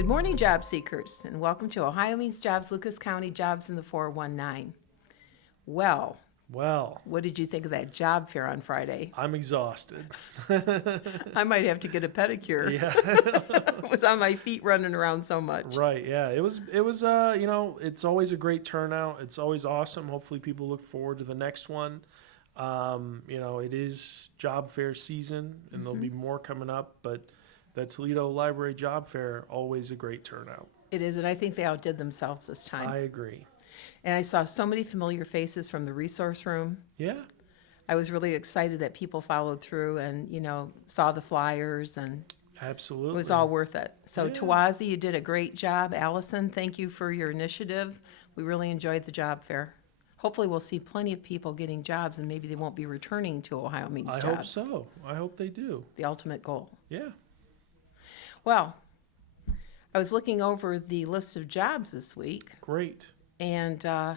Good morning, job seekers, and welcome to Ohio Means Jobs, Lucas County Jobs in the 419. Well, what did you think of that job fair on Friday? I'm exhausted. I might have to get a pedicure. Yeah. I was on my feet running around so much. Right, yeah. It was it's always a great turnout. It's always awesome. Hopefully people look forward to the next one. It is job fair season, and there'll be more coming up, but the Toledo Library Job Fair, always a great turnout. It is, and I think they outdid themselves this time. I agree. And I saw so many familiar faces from the resource room. Yeah. I was really excited that people followed through and, saw the flyers, and Absolutely. it was all worth it. So Yeah. Tawazi, you did a great job. Allison, thank you for your initiative. We really enjoyed the job fair. Hopefully we'll see plenty of people getting jobs, and maybe they won't be returning to Ohio Means Jobs. I hope so. I hope they do. The ultimate goal. Yeah. Well, I was looking over the list of jobs this week, Great. and I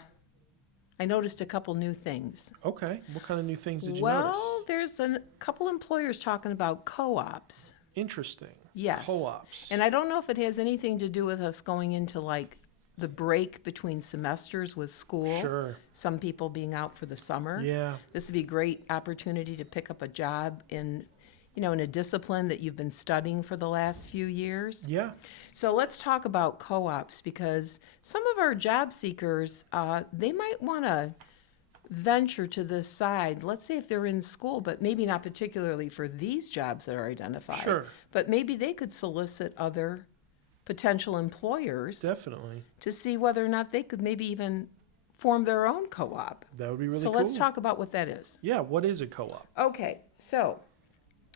noticed a couple new things. Okay. What kind of new things did you Well, notice? there's a couple employers talking about co-ops. Interesting. Yes. Co-ops. And I don't know if it has anything to do with us going into like the break between semesters with school. Sure. Some people being out for the summer. Yeah. This would be a great opportunity to pick up a job in a discipline that you've been studying for the last few years. Yeah. So let's talk about co-ops, because some of our job seekers, they might want to venture to this side. Let's say if they're in school, but maybe not particularly for these jobs that are identified. Sure. But maybe they could solicit other potential employers Definitely. to see whether or not they could maybe even form their own co-op. That would be really So cool. let's talk about what that is. Yeah. What is a co-op? Okay, so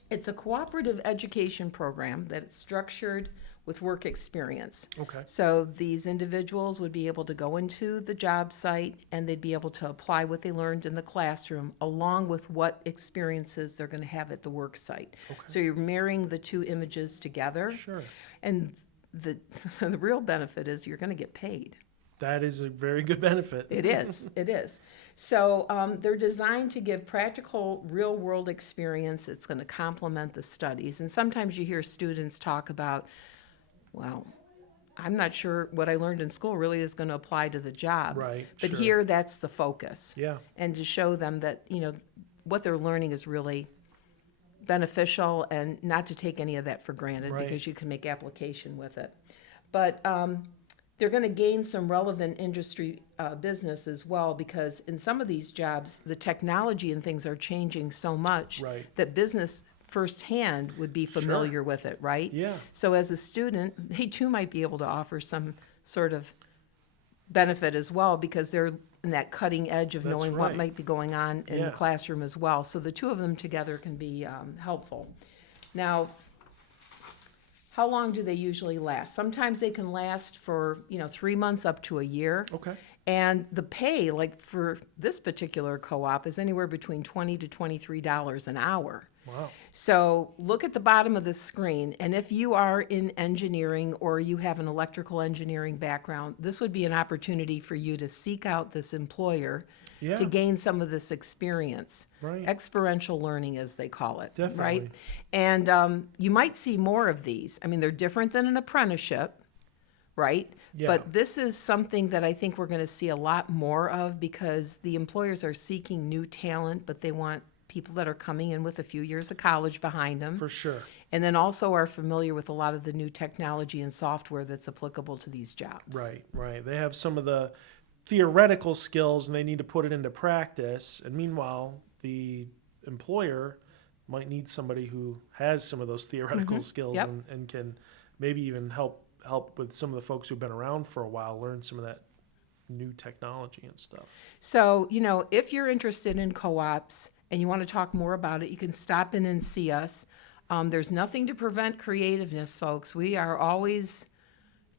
it's a cooperative education program that is structured with work experience. Okay. So these individuals would be able to go into the job site, and they'd be able to apply what they learned in the classroom along with what experiences they're going to have at the work site. Okay. So you're marrying the two images together. Sure. And the real benefit is you're going to get paid. That is a very good benefit. It is. It is. So they're designed to give practical, real-world experience. It's going to complement the studies. And sometimes you hear students talk about, well, I'm not sure what I learned in school really is going to apply to the job. Right. But Sure. here, that's the focus. Yeah. And to show them that, what they're learning is really beneficial, and not to take any of that for granted, Right. because you can make application with it. But they're going to gain some relevant industry business as well, because in some of these jobs, the technology and things are changing so much Right. that business firsthand would be familiar with it, right? Yeah. So as a student, they too might be able to offer some sort of benefit as well, because they're in that cutting edge of That's knowing what right. might be going on in Yeah. the classroom as well. So the two of them together can be helpful. Now, how long do they usually last? Sometimes they can last for, 3 months up to a year. Okay. And the pay, like for this particular co-op, is anywhere between $20 to $23 an hour. Wow. So look at the bottom of the screen, and if you are in engineering or you have an electrical engineering background, this would be an opportunity for you to seek out this employer Yeah. to gain some of this experience. Right. Experiential learning, as they call it. Definitely. Right? And you might see more of these. I mean, they're different than an apprenticeship, right? Yeah. But this is something that I think we're going to see a lot more of, because the employers are seeking new talent, but they want people that are coming in with a few years of college behind them. For sure. And then also are familiar with a lot of the new technology and software that's applicable to these jobs. Right, right. They have some of the theoretical skills and they need to put it into practice. And meanwhile, the employer might need somebody who has some of those theoretical skills Yep. and can maybe even help with some of the folks who've been around for a while, learn some of that new technology and stuff. So, if you're interested in co-ops and you want to talk more about it, you can stop in and see us. There's nothing to prevent creativeness, folks. We are always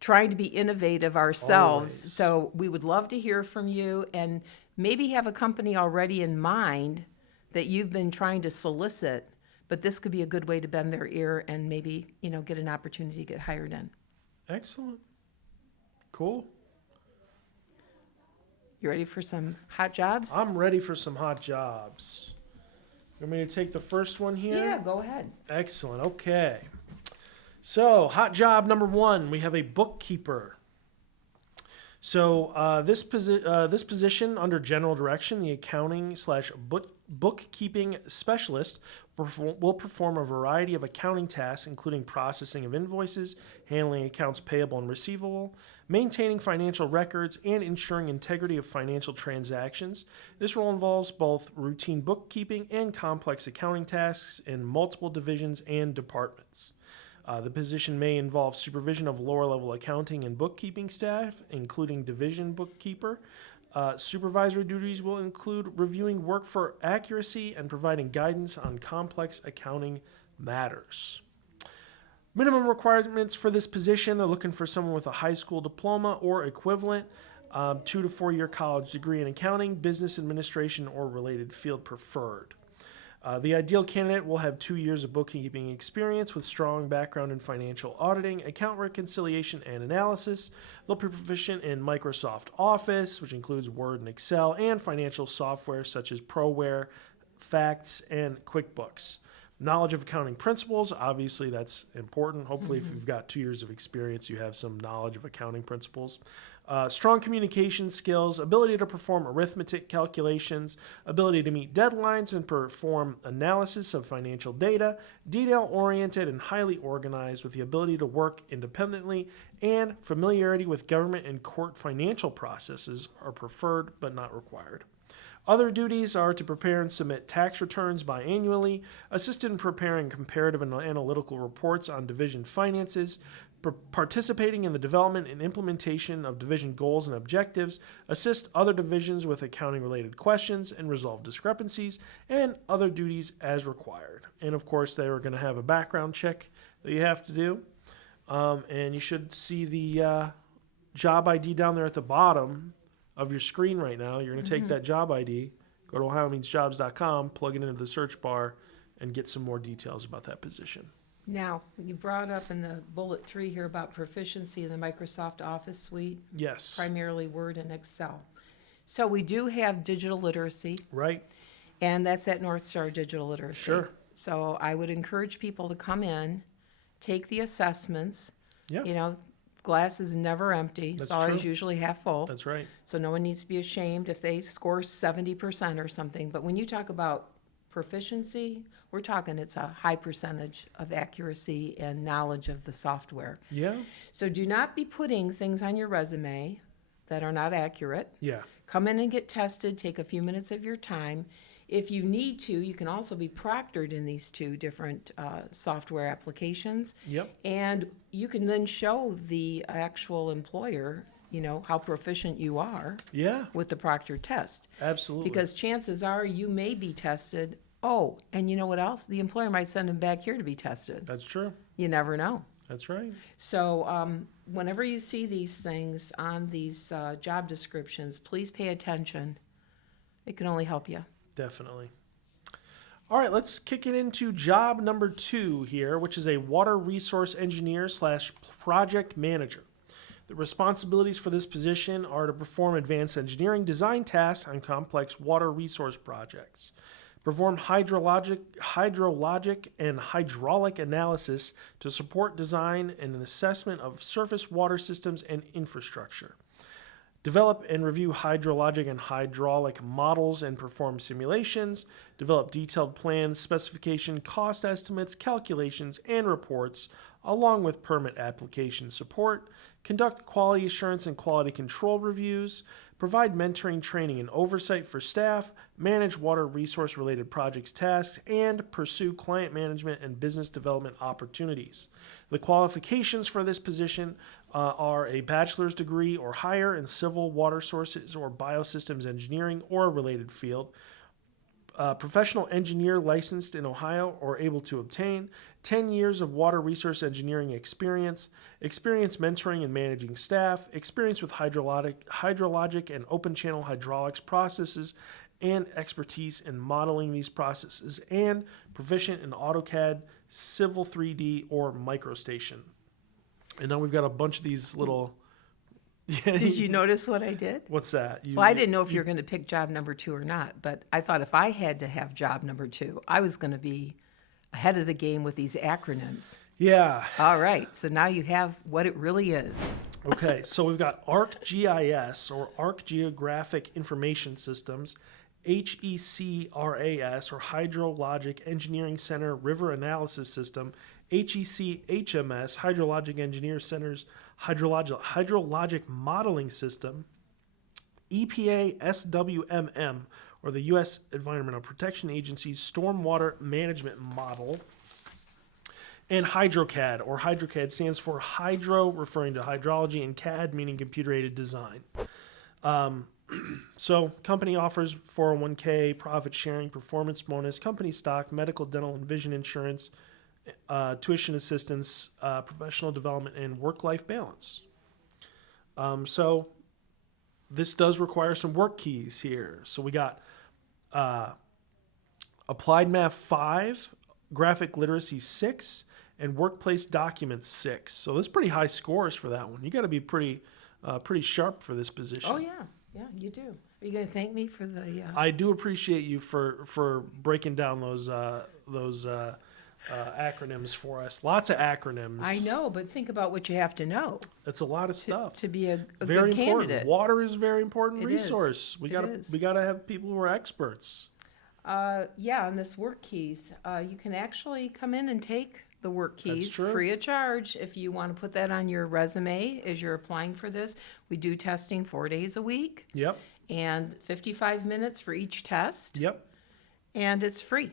trying to be innovative ourselves. Always. So we would love to hear from you, and maybe have a company already in mind that you've been trying to solicit, but this could be a good way to bend their ear and maybe, get an opportunity to get hired in. Excellent. Cool. You ready for some hot jobs? I'm ready for some hot jobs. You want me to take the first one here? Yeah, go ahead. Excellent. Okay. So, hot job number 1, we have a bookkeeper. So this position under general direction, the accounting/bookkeeping specialist will perform a variety of accounting tasks, including processing of invoices, handling accounts payable and receivable, maintaining financial records, and ensuring integrity of financial transactions. This role involves both routine bookkeeping and complex accounting tasks in multiple divisions and departments. The position may involve supervision of lower-level accounting and bookkeeping staff, including division bookkeeper. Supervisory duties will include reviewing work for accuracy and providing guidance on complex accounting matters. Minimum requirements for this position, they're looking for someone with a high school diploma or equivalent, 2 to 4 year college degree in accounting, business administration, or related field preferred. The ideal candidate will have 2 years of bookkeeping experience with strong background in financial auditing, account reconciliation, and analysis. They'll be proficient in Microsoft Office, which includes Word and Excel, and financial software such as ProWare, Facts, and QuickBooks. Knowledge of accounting principles, obviously that's important. Hopefully if you've got 2 years of experience, you have some knowledge of accounting principles. Strong communication skills, ability to perform arithmetic calculations, ability to meet deadlines and perform analysis of financial data, detail-oriented and highly organized with the ability to work independently, and familiarity with government and court financial processes are preferred but not required. Other duties are to prepare and submit tax returns biannually, assist in preparing comparative and analytical reports on division finances, participating in the development and implementation of division goals and objectives, assist other divisions with accounting-related questions and resolve discrepancies, and other duties as required. And of course, they are going to have a background check that you have to do. And you should see the job ID down there at the bottom of your screen right now. You're going to take that job ID, go to ohiomeansjobs.com, plug it into the search bar, and get some more details about that position. Now, you brought up in the bullet 3 here about proficiency in the Microsoft Office suite, Yes. primarily Word and Excel. So we do have digital literacy, Right? and that's at North Star Digital Literacy. Sure. So I would encourage people to come in, take the assessments. Yeah. You know, glass is never empty. That's It's always true. usually half full. That's right. So no one needs to be ashamed if they score 70% or something. But when you talk about proficiency, we're talking it's a high percentage of accuracy and knowledge of the software. Yeah. So do not be putting things on your resume that are not accurate. Yeah. Come in and get tested. Take a few minutes of your time. If you need to, you can also be proctored in these 2 different software applications. Yep. And you can then show the actual employer, you know, how proficient you are Yeah. with the proctored test. Absolutely. Because chances are you may be tested. Oh, and you know what else? The employer might send them back here to be tested. That's true. You never know. That's right. So whenever you see these things on these job descriptions, please pay attention. It can only help you. Definitely. All right, let's kick it into job number 2 here, which is a water resource engineer / project manager. The responsibilities for this position are to perform advanced engineering design tasks on complex water resource projects, perform hydrologic and hydraulic analysis to support design and an assessment of surface water systems and infrastructure, develop and review hydrologic and hydraulic models and perform simulations, develop detailed plans, specification, cost estimates, calculations, and reports, along with permit application support, conduct quality assurance and quality control reviews, provide mentoring, training, and oversight for staff, manage water resource related projects tasks, and pursue client management and business development opportunities. The qualifications for this position are a bachelor's degree or higher in civil water sources or biosystems engineering or a related field, professional engineer licensed in Ohio or able to obtain, 10 years of water resource engineering experience, experience mentoring and managing staff, experience with hydrologic and open channel hydraulics processes, and expertise in modeling these processes, and proficient in AutoCAD, Civil 3D, or MicroStation. And now we've got a bunch of these little... Did you notice what I did? What's that? Well, I didn't know if you were going to pick job number 2 or not, but I thought if I had to have job number 2, I was going to be ahead of the game with these acronyms. Yeah. All right, so now you have what it really is. Okay, so we've got ArcGIS, or Arc Geographic Information Systems, HECRAS, or Hydrologic Engineering Center River Analysis System, HECHMS, Hydrologic Engineer Center's Hydrologic Modeling System, EPA SWMM, or the U.S. Environmental Protection Agency's Stormwater Management Model, and HydroCAD, or HydroCAD stands for Hydro, referring to hydrology, and CAD, meaning computer-aided design. So company offers 401k, profit sharing, performance bonus, company stock, medical, dental, and vision insurance, tuition assistance, professional development, and work-life balance. So this does require some WorkKeys here. So we got Applied Math 5, Graphic Literacy 6, and Workplace Documents 6. So that's pretty high scores for that one. You got to be pretty sharp for this position. Oh, yeah. Yeah, you do. Are you going to thank me for the... I do appreciate you for breaking down those acronyms for us. Lots of acronyms. I know, but think about what you have to know That's a lot of stuff. to be a Very good important. candidate. Water is a very important It is. resource. We It gotta have people who are experts. Yeah, on this WorkKeys, you can actually come in and take the That's WorkKeys true. free of charge if you want to put that on your resume as you're applying for this. We do testing 4 days a week Yep. and 55 minutes for each test, Yep. and it's free.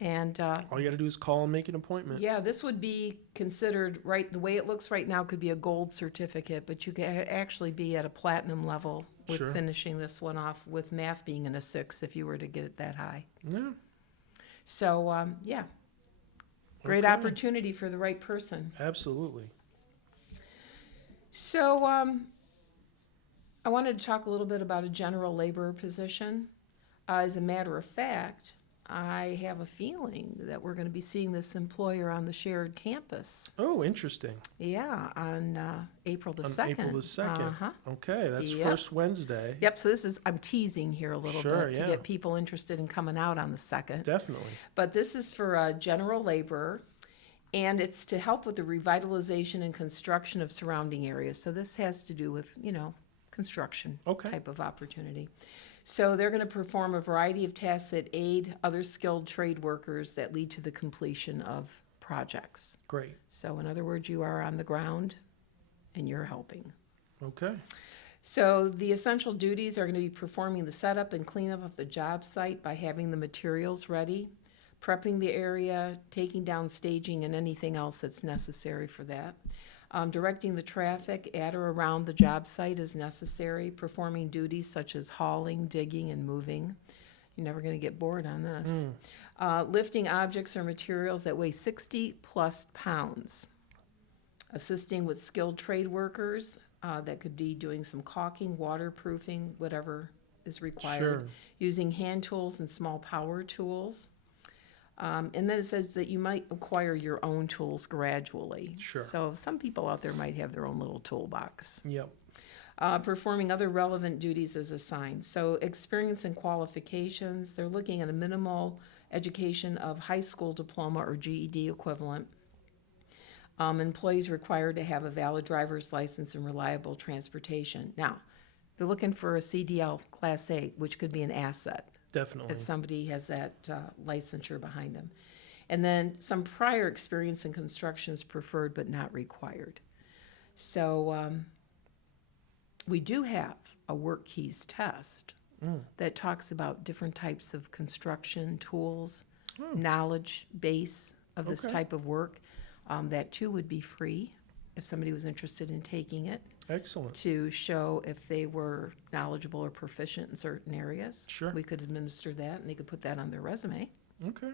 And All you gotta do is call and make an appointment. yeah, this would be considered, right, the way it looks right now could be a gold certificate, but you could actually be at a platinum level with Sure. finishing this one off, with math being in a 6 if you were to get it that high. Yeah. So, yeah, great Okay. opportunity for the right person. Absolutely. So, I wanted to talk a little bit about a general labor position. As a matter of fact, I have a feeling that we're going to be seeing this employer on the shared campus. Oh, interesting. Yeah, on April the 2nd. On April the 2nd. Uh-huh. Okay, that's Yep. first Wednesday. Yep, so this is, I'm teasing here a little Sure, bit to yeah. get people interested in coming out on the 2nd. Definitely. But this is for a general laborer, and it's to help with the revitalization and construction of surrounding areas. So this has to do with, construction Okay. type of opportunity. So they're going to perform a variety of tasks that aid other skilled trade workers that lead to the completion of projects. Great. So in other words, you are on the ground and you're helping. Okay. So the essential duties are going to be performing the setup and cleanup of the job site by having the materials ready, prepping the area, taking down staging, and anything else that's necessary for that. Directing the traffic at or around the job site as necessary, performing duties such as hauling, digging, and moving. You're never going to get bored on this. Lifting objects or materials that weigh 60 plus pounds. Assisting with skilled trade workers that could be doing some caulking, waterproofing, whatever is required. Sure. Using hand tools and small power tools. And then it says that you might acquire your own tools gradually. Sure. So some people out there might have their own little toolbox. Yep. Performing other relevant duties as assigned. So experience and qualifications, they're looking at a minimal education of high school diploma or GED equivalent. Employees required to have a valid driver's license and reliable transportation. Now, they're looking for a CDL Class A, which could be an asset Definitely. if somebody has that licensure behind them. And then some prior experience in construction is preferred but not required. So we do have a WorkKeys test that talks about different types of construction tools, knowledge base of this Okay. type of work. That too would be free if somebody was interested in taking it, Excellent. to show if they were knowledgeable or proficient in certain areas. Sure. We could administer that, and they could put that on their resume. Okay.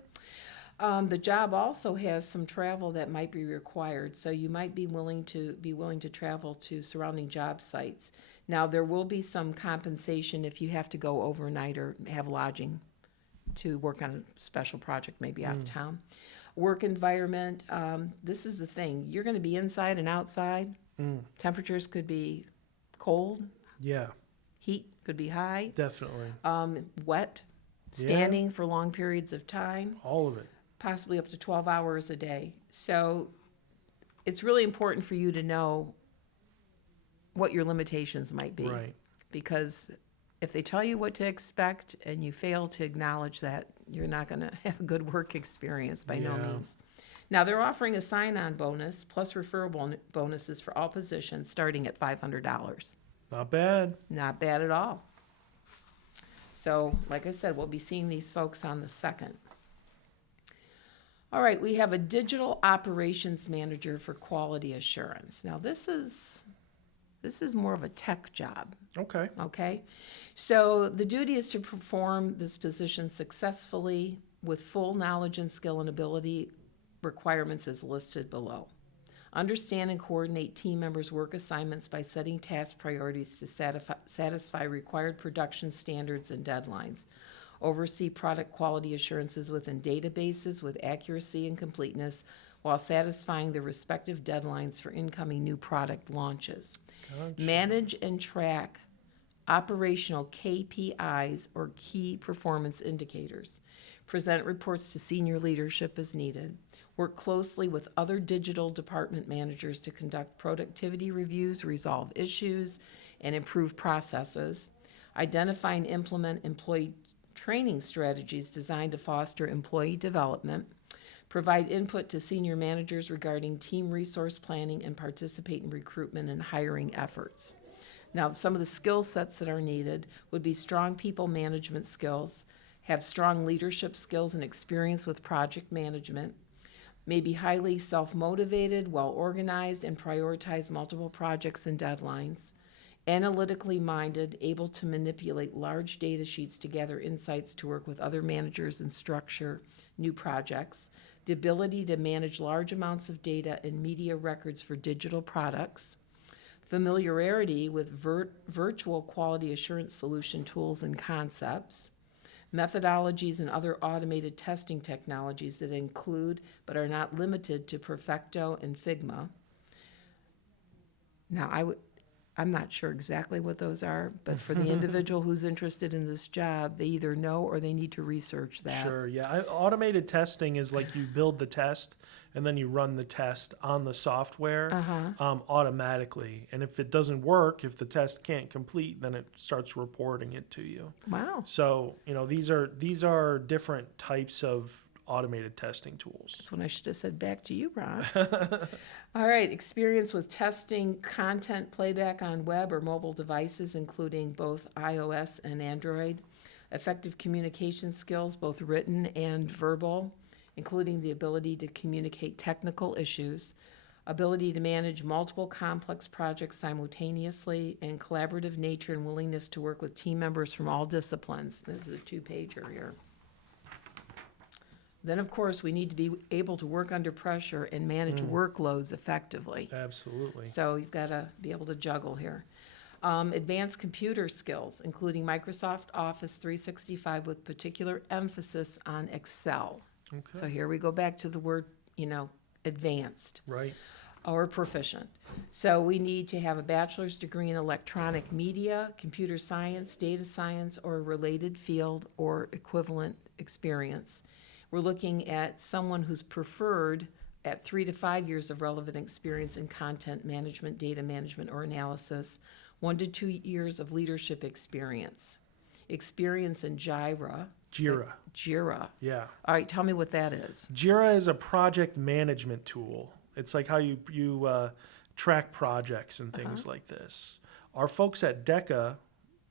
The job also has some travel that might be required, so you might be willing to travel to surrounding job sites. Now, there will be some compensation if you have to go overnight or have lodging to work on a special project, maybe out of town. Work environment, this is the thing. You're going to be inside and outside. Temperatures could be cold, Yeah. heat could be high, Definitely. wet, standing for long periods of time. All of it. possibly up to 12 hours a day. So it's really important for you to know what your limitations might be. Right. Because if they tell you what to expect and you fail to acknowledge that, you're not going to have a good work experience by no Yeah. means. Now, they're offering a sign-on bonus plus referral bonuses for all positions starting at $500. Not bad. Not bad at all. So, like I said, we'll be seeing these folks on the 2nd. All right, we have a digital operations manager for quality assurance. Now, this is more of a tech job. Okay. Okay, so the duty is to perform this position successfully with full knowledge and skill and ability requirements as listed below. Understand and coordinate team members' work assignments by setting task priorities to satisfy required production standards and deadlines. Oversee product quality assurances within databases with accuracy and completeness while satisfying the respective deadlines for incoming new product launches. Gotcha. Manage and track operational KPIs or key performance indicators. Present reports to senior leadership as needed. Work closely with other digital department managers to conduct productivity reviews, resolve issues, and improve processes. Identify and implement employee training strategies designed to foster employee development. Provide input to senior managers regarding team resource planning and participate in recruitment and hiring efforts. Now, some of the skill sets that are needed would be strong people management skills, have strong leadership skills and experience with project management, may be highly self-motivated, well-organized, and prioritize multiple projects and deadlines, analytically minded, able to manipulate large data sheets to gather insights to work with other managers and structure new projects, the ability to manage large amounts of data and media records for digital products, familiarity with virtual quality assurance solution tools and concepts, methodologies and other automated testing technologies that include but are not limited to Perfecto and Figma. Now, I'm not sure exactly what those are, but for the individual who's interested in this job, they either know or they need to research that. Sure, yeah. Automated testing is like you build the test and then you run the test on the software automatically. And if it doesn't work, if the test can't complete, then it starts reporting it to you. Wow. So, these are different types of automated testing tools. That's when I should have said back to you, Ron. All right, experience with testing content playback on web or mobile devices, including both iOS and Android. Effective communication skills, both written and verbal, including the ability to communicate technical issues, ability to manage multiple complex projects simultaneously, and collaborative nature and willingness to work with team members from all disciplines. This is a 2-pager here. Then, of course, we need to be able to work under pressure and manage workloads effectively. Absolutely. So you've got to be able to juggle here. Advanced computer skills, including Microsoft Office 365 with particular emphasis on Excel. Okay. So here we go back to the word, advanced. Right. Or proficient. So we need to have a bachelor's degree in electronic media, computer science, data science, or a related field or equivalent experience. We're looking at someone who's preferred at 3 to 5 years of relevant experience in content management, data management, or analysis, 1 to 2 years of leadership experience in Jira. Jira. Yeah. All right, tell me what that is. Jira is a project management tool. It's like how you track projects and things like this. Our folks at DECA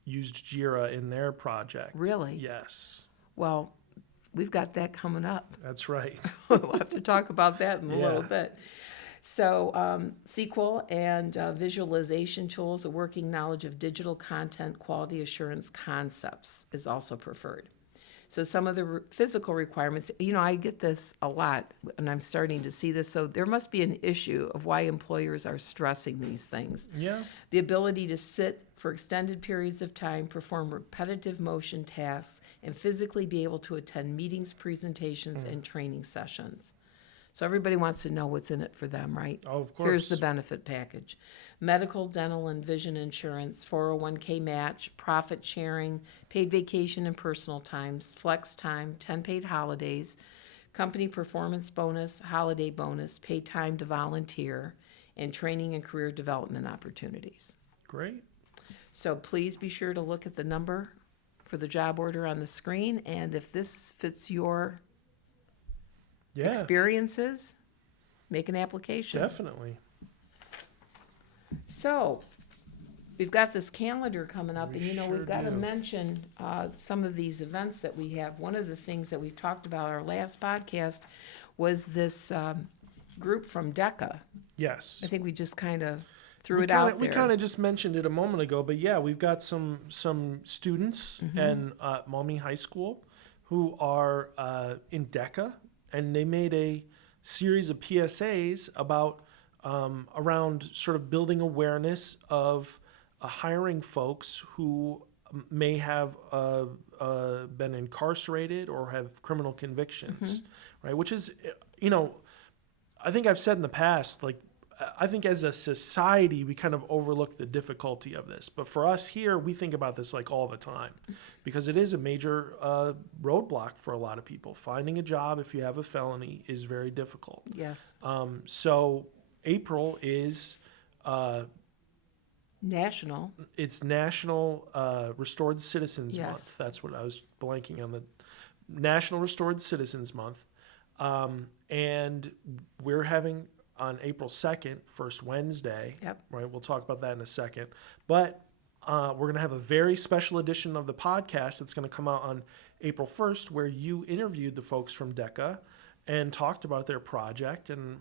used Jira in their project. Really? Yes. Well, we've got that coming up. That's right. We'll have to talk about that in a little bit. So SQL and visualization tools, a working knowledge of digital content quality assurance concepts is also preferred. So some of the physical requirements, I get this a lot, and I'm starting to see this. So there must be an issue of why employers are stressing these things. Yeah. The ability to sit for extended periods of time, perform repetitive motion tasks, and physically be able to attend meetings, presentations, and training sessions. So everybody wants to know what's in it for them, right? Oh, of course. Here's the benefit package. Medical, dental, and vision insurance, 401k match, profit sharing, paid vacation and personal times, flex time, 10 paid holidays, company performance bonus, holiday bonus, paid time to volunteer, and training and career development opportunities. Great. So please be sure to look at the number for the job order on the screen, and if this fits your Yeah, experiences, make an application. definitely. So, we've got this calendar coming up, We and sure we've got to do. mention some of these events that we have. One of the things that we talked about our last podcast was this group from DECA. Yes. I think we just kind of threw We it kinda, out we there. kind of just mentioned it a moment ago, but yeah, we've got some students in Maumee High School who are in DECA, and they made a series of PSAs about around sort of building awareness of hiring folks who may have been incarcerated or have criminal convictions, right? Which is, I think I've said in the past, like, I think as a society, we kind of overlook the difficulty of this. But for us here, we think about this like all the time because it is a major roadblock for a lot of people. Finding a job if you have a felony is very difficult. Yes. So April is National. it's National Restored Citizens Yes. Month. That's what I was blanking on, the National Restored Citizens Month. And we're having on April 2nd, first Wednesday. Yep. Right. We'll talk about that in a second. But we're going to have a very special edition of the podcast that's going to come out on April 1st, where you interviewed the folks from DECA and talked about their project. And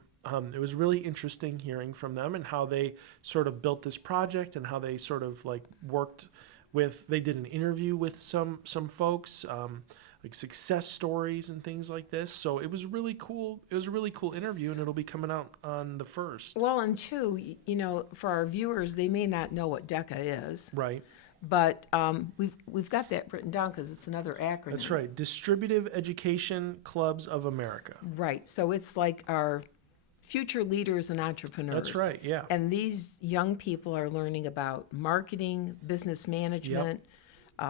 it was really interesting hearing from them and how they sort of built this project and how they sort of like worked with, they did an interview with some folks, like success stories and things like this. So it was really cool. It was a really cool interview, and it'll be coming out on the 1st. Well, and two, for our viewers, they may not know what DECA is, Right. but we've got that written down because it's another acronym. That's right. Distributive Education Clubs of America. Right. So it's like our future leaders and entrepreneurs. That's right. Yeah. And these young people are learning about marketing, business management,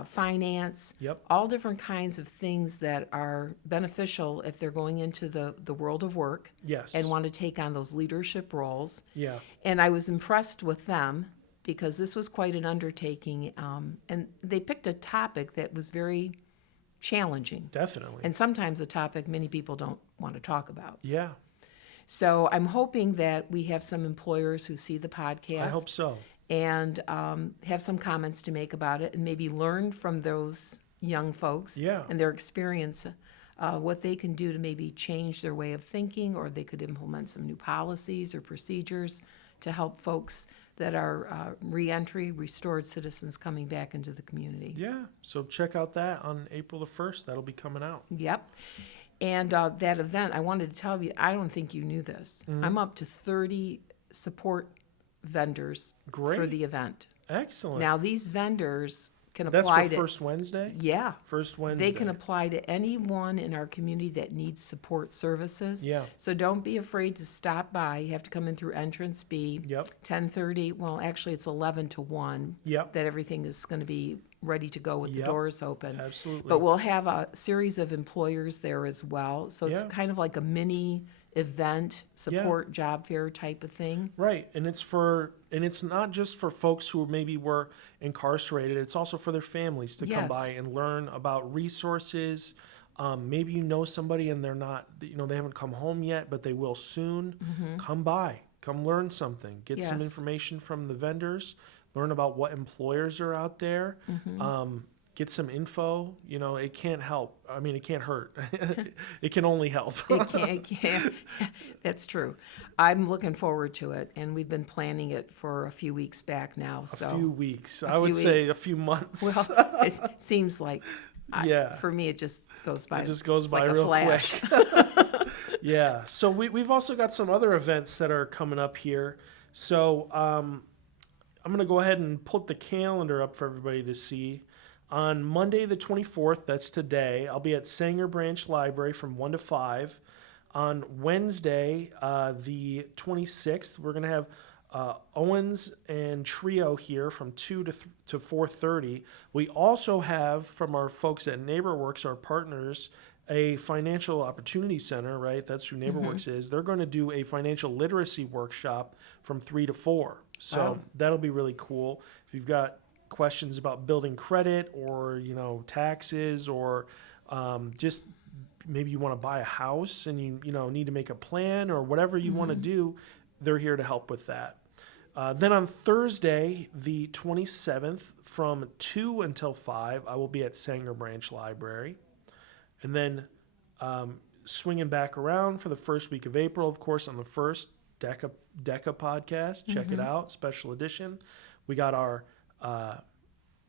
finance, Yep. all different kinds of things that are beneficial if they're going into the world of work Yes. and want to take on those leadership roles. Yeah. And I was impressed with them because this was quite an undertaking. And they picked a topic that was very challenging Definitely. and sometimes a topic many people don't want to talk about. Yeah. So I'm hoping that we have some employers who see the podcast I hope so. and have some comments to make about it and maybe learn from those young folks Yeah. and their experience, what they can do to maybe change their way of thinking, or they could implement some new policies or procedures to help folks that are reentry, restored citizens coming back into the community. Yeah. So check out that on April the 1st. That'll be coming out. Yep. And that event, I wanted to tell you, I don't think you knew this. I'm up to 30 support vendors for Great. the event. Excellent. Now, these vendors can That's apply for to... first Wednesday? Yeah. First Wednesday. They can apply to anyone in our community that needs support services. Yeah. So don't be afraid to stop by. You have to come in through entrance B, Yep. 10:30. Well, actually, it's 11 to 1 Yep. that everything is going to be ready to go with Yep. the doors open. Absolutely. But we'll have a series of employers there as well. So it's Yeah. kind of like a mini event, support, job fair type of thing. Right, and it's not just for folks who maybe were incarcerated. It's also for their families to come Yes. by and learn about resources. Maybe you know somebody and they're not, they haven't come home yet, but they will soon. Come by, come learn something, get some Yes. information from the vendors, learn about what employers are out there. Get some info. It can't help. I mean, it can't hurt. It can only help. It can't. That's true. I'm looking forward to it, and we've been planning it for a few weeks back now. So, A few weeks. A I would few say weeks. a few months. well, it seems like, Yeah. for me, it just goes by. It just goes it's by like real a flash. quick. Yeah. So we've also got some other events that are coming up here. So I'm going to go ahead and put the calendar up for everybody to see. On Monday the 24th, that's today, I'll be at Sanger Branch Library from 1 to 5. On Wednesday, the 26th, we're going to have Owens and Trio here from 2 to 4:30. We also have, from our folks at NeighborWorks, our partners a financial opportunity center, right? That's who NeighborWorks is. They're going to do a financial literacy workshop from 3 to 4. So Wow. that'll be really cool. If you've got questions about building credit or, taxes or just maybe you want to buy a house and you need to make a plan or whatever you want to do, they're here to help with that. Then on Thursday, the 27th, from 2 until 5, I will be at Sanger Branch Library. And then swinging back around for the first week of April, of course, on the first DECA podcast. Check it out, special edition. We got our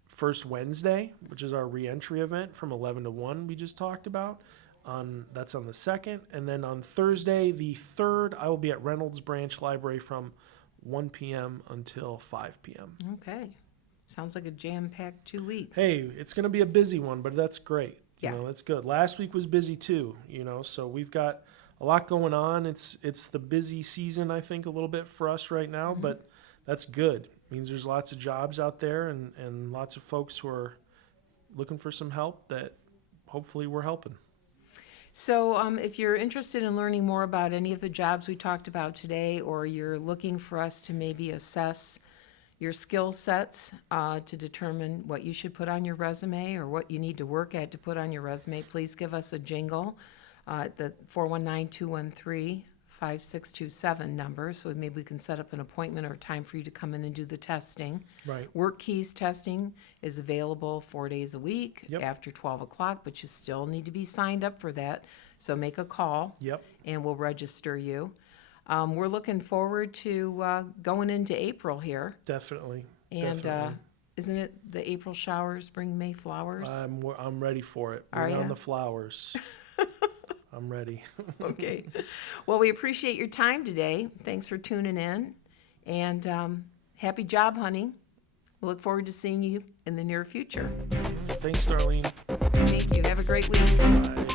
first Wednesday, which is our reentry event from 11 to 1 we just talked about. That's on the 2nd. And then on Thursday, the 3rd, I will be at Reynolds Branch Library from 1 p.m. until 5 p.m. Okay. Sounds like a jam-packed 2 weeks. Hey, it's going to be a busy one, but that's great. Yeah. That's good. Last week was busy too, so we've got a lot going on. It's the busy season, I think, a little bit for us right now, but that's good. It means there's lots of jobs out there and lots of folks who are looking for some help that hopefully we're helping. So if you're interested in learning more about any of the jobs we talked about today, or you're looking for us to maybe assess your skill sets to determine what you should put on your resume or what you need to work at to put on your resume, please give us a jingle at the 419-213-5627 number, so maybe we can set up an appointment or time for you to come in and do the testing. Right. WorkKeys testing is available 4 days a week Yep. after 12 o'clock, but you still need to be signed up for that. So make a call Yep. and we'll register you. We're looking forward to going into April here. Definitely. And Definitely. isn't it the April showers bring May flowers? I'm ready for it. Are Bring on ya? the flowers. I'm ready. Okay. Well, we appreciate your time today. Thanks for tuning in. And happy job hunting. We look forward to seeing you in the near future. Thanks, Darlene. Thank you. Have a great week. Bye.